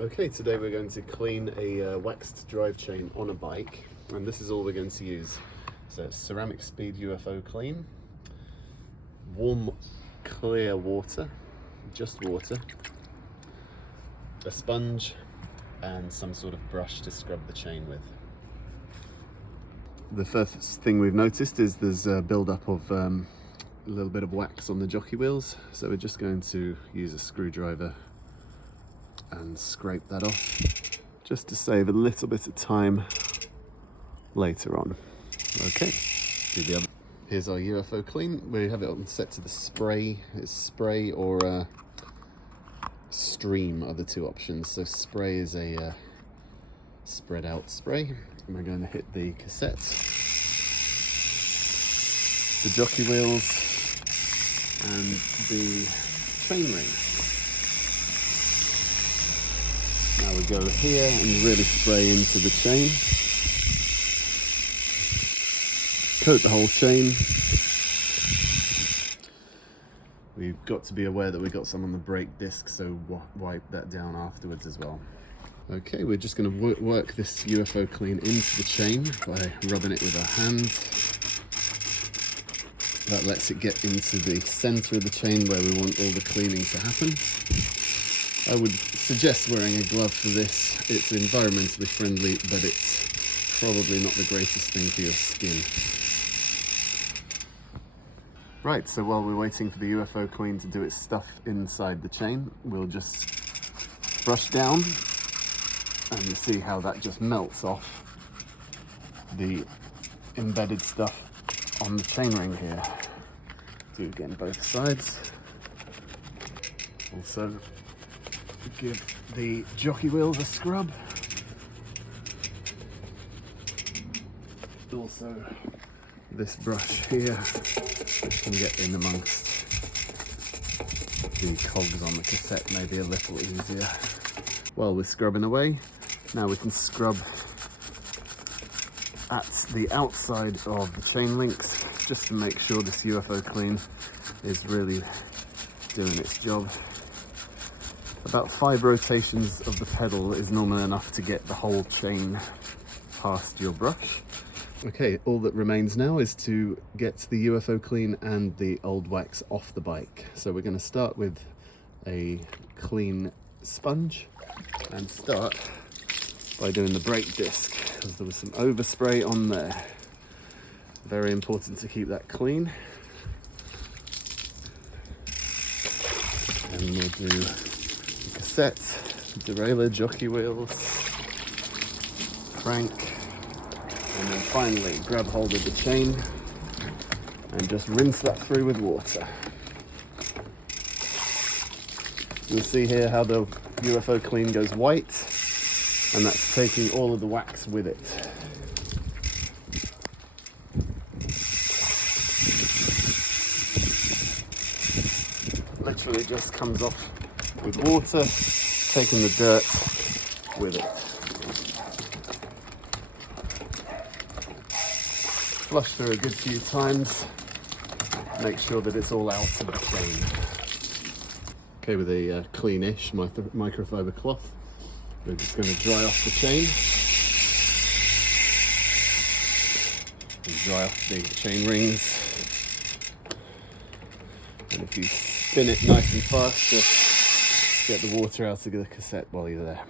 Okay, today we're going to clean a waxed drive chain on a bike, and this is all we're going to use. So it's CeramicSpeed UFO Clean, warm clear water, just water, a sponge and some sort of brush to scrub the chain with. The first thing we've noticed is there's a build-up of a little bit of wax on the jockey wheels, so we're just going to use a screwdriver and scrape that off, just to save a little bit of time later on. Okay, do the other. Here's our UFO Clean. We have it on set to the spray. It's spray or stream are the two options. So spray is a spread out spray, and we're going to hit the cassette, the jockey wheels and the chain ring. Now we go here and really spray into the chain. Coat the whole chain. We've got to be aware that we got some on the brake disc, so wipe that down afterwards as well. Okay, we're just going to work this UFO Clean into the chain by rubbing it with our hand. That lets it get into the center of the chain where we want all the cleaning to happen. I would suggest wearing a glove for this. It's environmentally friendly, but it's probably not the greatest thing for your skin. Right, so while we're waiting for the UFO Clean to do its stuff inside the chain, we'll just brush down and see how that just melts off the embedded stuff on the chain ring here. Do again both sides. Also, give the jockey wheels a scrub. Also, this brush here can get in amongst the cogs on the cassette, maybe a little easier. While we're scrubbing away, now we can scrub at the outside of the chain links, just to make sure this UFO Clean is really doing its job. About 5 rotations of the pedal is normally enough to get the whole chain past your brush. Okay, all that remains now is to get the UFO Clean and the old wax off the bike. So we're going to start with a clean sponge and start by doing the brake disc, because there was some overspray on there. Very important to keep that clean. And we'll do the cassette, derailleur, jockey wheels, crank, and then finally grab hold of the chain and just rinse that through with water. You'll see here how the UFO Clean goes white, and that's taking all of the wax with it. Literally just comes off with water, taking the dirt with it. Flush through a good few times, make sure that it's all out of the chain. Okay, with a cleanish microfiber cloth, we're just going to dry off the chain. And dry off the chain rings. And if you spin it nice and fast, just get the water out of the cassette while you're there.